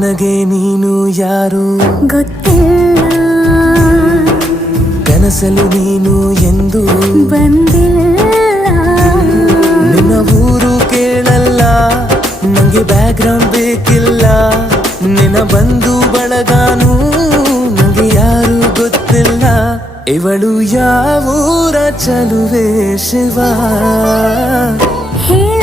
ನನಗೆ ನೀನು ಯಾರು ಗೊತ್ತಿಲ್ಲ, ಕನಸಲು ನೀನು ಎಂದು ಬಂದಿಲ್ಲ. ನಿನ್ನ ಊರು ಕೇಳಲ್ಲ, ನಂಗೆ ಬ್ಯಾಕ್ಗ್ರೌಂಡ್ ಬೇಕಿಲ್ಲ. ನಿನ್ನ ಬಂಧು ಬಳಗಾನು ನಂಗೆ ಯಾರು ಗೊತ್ತಿಲ್ಲ. ಇವಳು ಯಾವೂರ ಚಲುವೆ ಶಿವ ಹೇಳ